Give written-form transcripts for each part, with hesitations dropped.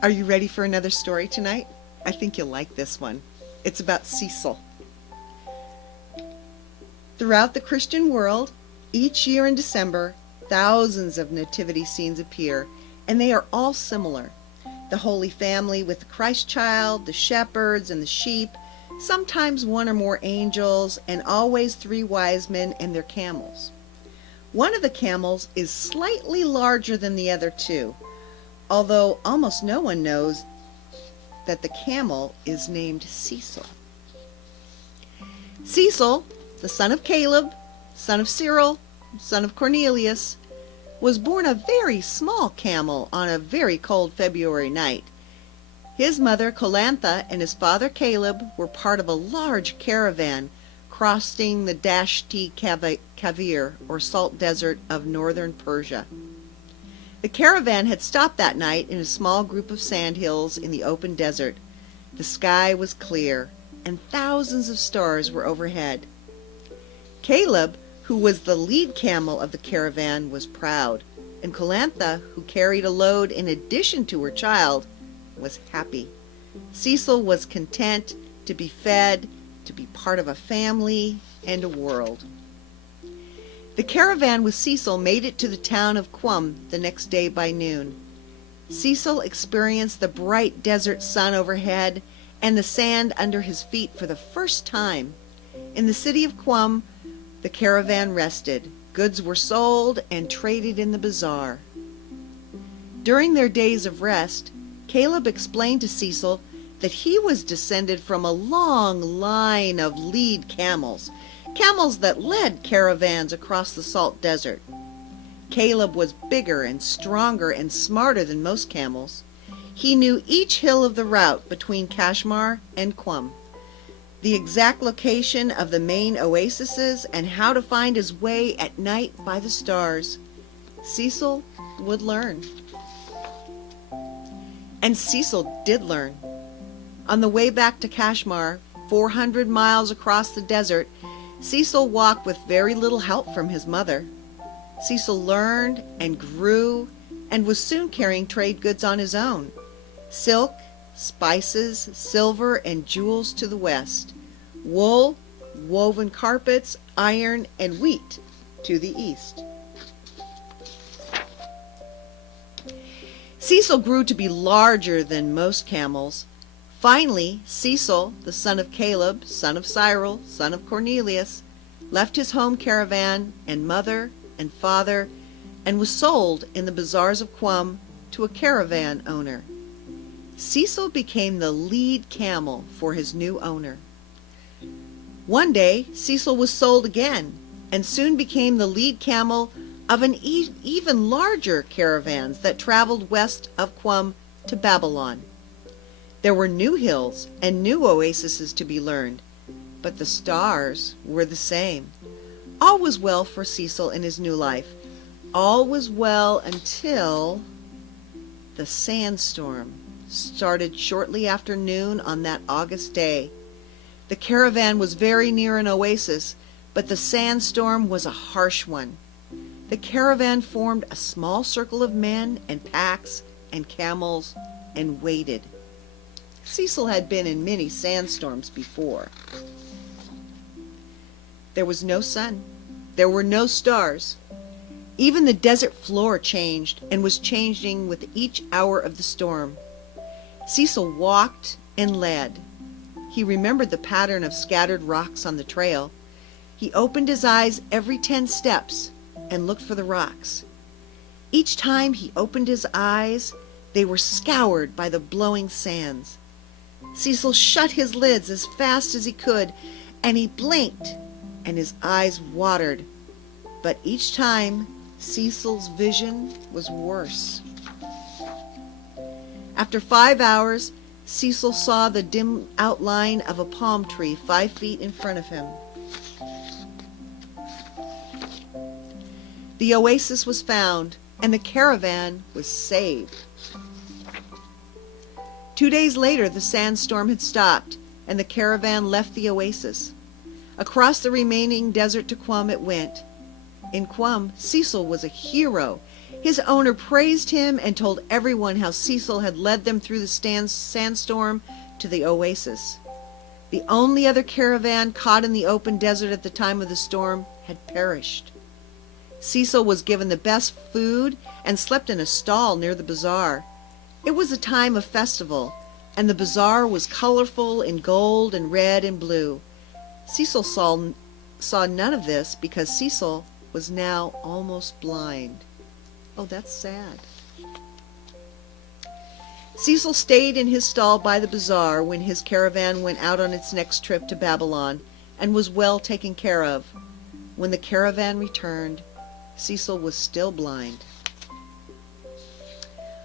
Are you ready for another story tonight? I think you'll like this one. It's about Cecil. Throughout the Christian world, each year in December, thousands of nativity scenes appear, and they are all similar. The Holy Family with the Christ child, the shepherds and the sheep, sometimes one or more angels, and always three wise men and their camels. One of the camels is slightly larger than the other two, although almost no one knows that the camel is named Cecil. Cecil, the son of Caleb, son of Cyril, son of Cornelius, was born a very small camel on a very cold February night. His mother Colantha and his father Caleb were part of a large caravan crossing the Dashti Kavir, or salt desert of northern Persia. The caravan had stopped that night in a small group of sandhills in the open desert. The sky was clear, and thousands of stars were overhead. Caleb, who was the lead camel of the caravan, was proud, and Colantha, who carried a load in addition to her child, was happy. Cecil was content to be fed, to be part of a family and a world. The caravan with Cecil made it to the town of Qum the next day by noon. Cecil experienced the bright desert sun overhead and the sand under his feet for the first time. In the city of Qum, the caravan rested. Goods were sold and traded in the bazaar. During their days of rest, Caleb explained to Cecil that he was descended from a long line of lead camels, camels that led caravans across the salt desert. Caleb was bigger and stronger and smarter than most camels. He knew each hill of the route between Kashmir and Qum, the exact location of the main oases, and how to find his way at night by the stars. Cecil would learn. And Cecil did learn. On the way back to Kashmir, 400 miles across the desert, Cecil walked with very little help from his mother. Cecil learned and grew and was soon carrying trade goods on his own. Silk, spices, silver, and jewels to the west. Wool, woven carpets, iron, and wheat to the east. Cecil grew to be larger than most camels. Finally, Cecil, the son of Caleb, son of Cyril, son of Cornelius, left his home caravan and mother and father and was sold in the bazaars of Qum to a caravan owner. Cecil became the lead camel for his new owner. One day, Cecil was sold again and soon became the lead camel of an even larger caravans that traveled west of Qum to Babylon. There were new hills and new oases to be learned, but the stars were the same. All was well for Cecil in his new life. All was well until the sandstorm started shortly after noon on that August day. The caravan was very near an oasis, but the sandstorm was a harsh one. The caravan formed a small circle of men and packs and camels and waited. Cecil had been in many sandstorms before. There was no sun. There were no stars. Even the desert floor changed and was changing with each hour of the storm. Cecil walked and led. He remembered the pattern of scattered rocks on the trail. He opened his eyes every 10 steps and looked for the rocks. Each time he opened his eyes, they were scoured by the blowing sands. Cecil shut his lids as fast as he could, and he blinked, and his eyes watered. But each time, Cecil's vision was worse. After 5 hours, Cecil saw the dim outline of a palm tree 5 feet in front of him. The oasis was found, and the caravan was saved. 2 days later, the sandstorm had stopped, and the caravan left the oasis. Across the remaining desert to Qum it went. In Qum, Cecil was a hero. His owner praised him and told everyone how Cecil had led them through the sandstorm to the oasis. The only other caravan caught in the open desert at the time of the storm had perished. Cecil was given the best food and slept in a stall near the bazaar. It was a time of festival, and the bazaar was colorful in gold and red and blue. Cecil saw none of this because Cecil was now almost blind. Oh, that's sad. Cecil stayed in his stall by the bazaar when his caravan went out on its next trip to Babylon and was well taken care of. When the caravan returned, Cecil was still blind.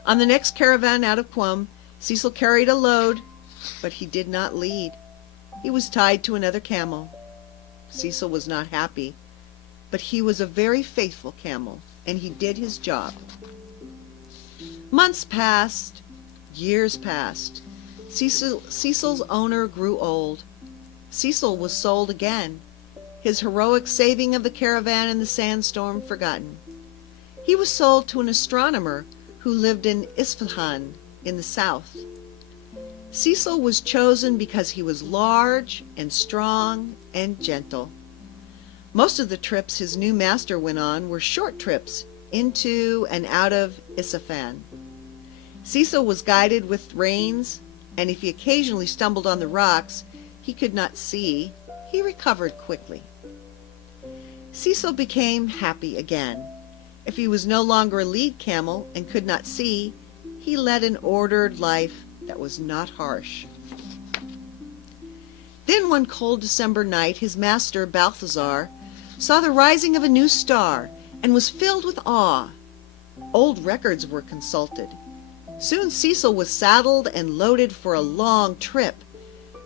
On the next caravan out of Qum, Cecil carried a load, but he did not lead. He was tied to another camel. Cecil was not happy, but he was a very faithful camel, and he did his job. Months passed, years passed. Cecil's owner grew old. Cecil was sold again, his heroic saving of the caravan in the sandstorm forgotten. He was sold to an astronomer who lived in Isfahan in the south. Cecil was chosen because he was large and strong and gentle. Most of the trips his new master went on were short trips into and out of Isfahan. Cecil was guided with reins, and if he occasionally stumbled on the rocks he could not see, he recovered quickly. Cecil became happy again. If he was no longer a lead camel and could not see, he led an ordered life that was not harsh. Then one cold December night his master Balthazar saw the rising of a new star and was filled with awe. Old records were consulted. Soon Cecil was saddled and loaded for a long trip.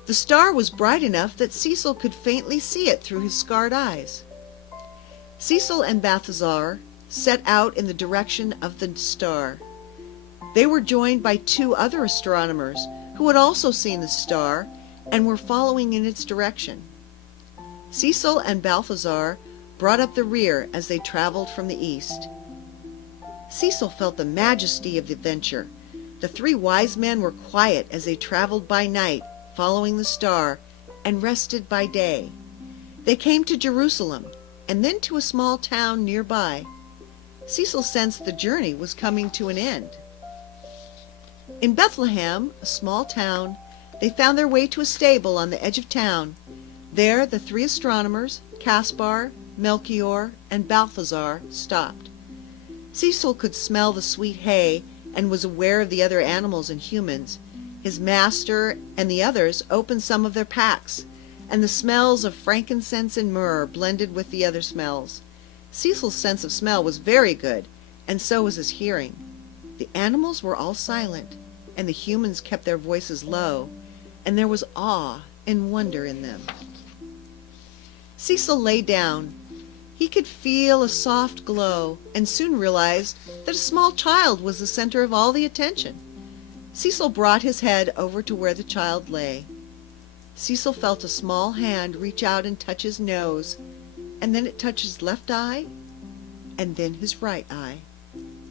The star was bright enough that Cecil could faintly see it through his scarred eyes. Cecil and Balthazar set out in the direction of the star. They were joined by two other astronomers who had also seen the star and were following in its direction. Cecil and Balthazar brought up the rear as they traveled from the east. Cecil felt the majesty of the adventure. The three wise men were quiet as they traveled by night, following the star, and rested by day. They came to Jerusalem, and then to a small town nearby. Cecil sensed the journey was coming to an end. In Bethlehem, a small town, they found their way to a stable on the edge of town. There the three astronomers, Caspar, Melchior, and Balthazar, stopped. Cecil could smell the sweet hay and was aware of the other animals and humans. His master and the others opened some of their packs, and the smells of frankincense and myrrh blended with the other smells. Cecil's sense of smell was very good, and so was his hearing. The animals were all silent, and the humans kept their voices low, and there was awe and wonder in them. Cecil lay down. He could feel a soft glow, and soon realized that a small child was the center of all the attention. Cecil brought his head over to where the child lay. Cecil felt a small hand reach out and touch his nose, and then it touched his left eye, and then his right eye.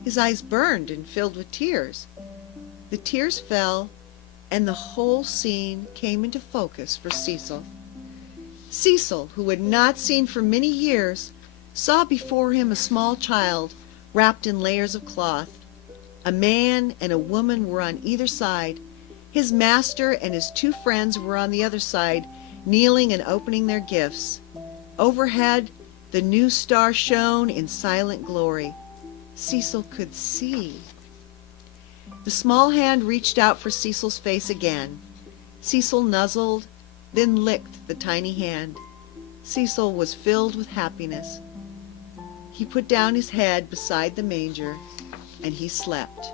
His eyes burned and filled with tears. The tears fell, and the whole scene came into focus for Cecil. Cecil, who had not seen for many years, saw before him a small child wrapped in layers of cloth. A man and a woman were on either side. His master and his two friends were on the other side, kneeling and opening their gifts. Overhead, the new star shone in silent glory. Cecil could see. The small hand reached out for Cecil's face again. Cecil nuzzled, then licked the tiny hand. Cecil was filled with happiness. He put down his head beside the manger, and he slept.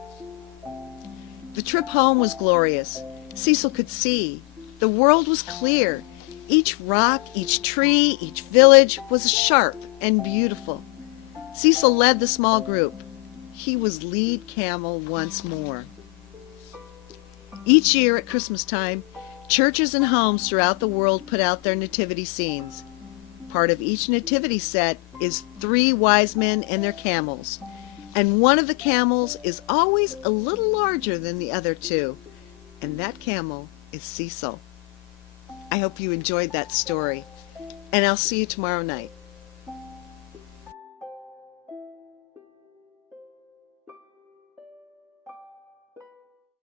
The trip home was glorious. Cecil could see. The world was clear. Each rock, each tree, each village was sharp and beautiful. Cecil led the small group. He was lead camel once more. Each year at Christmas time, churches and homes throughout the world put out their nativity scenes. Part of each nativity set is three wise men and their camels. And one of the camels is always a little larger than the other two, and that camel is Cecil. I hope you enjoyed that story, and I'll see you tomorrow night.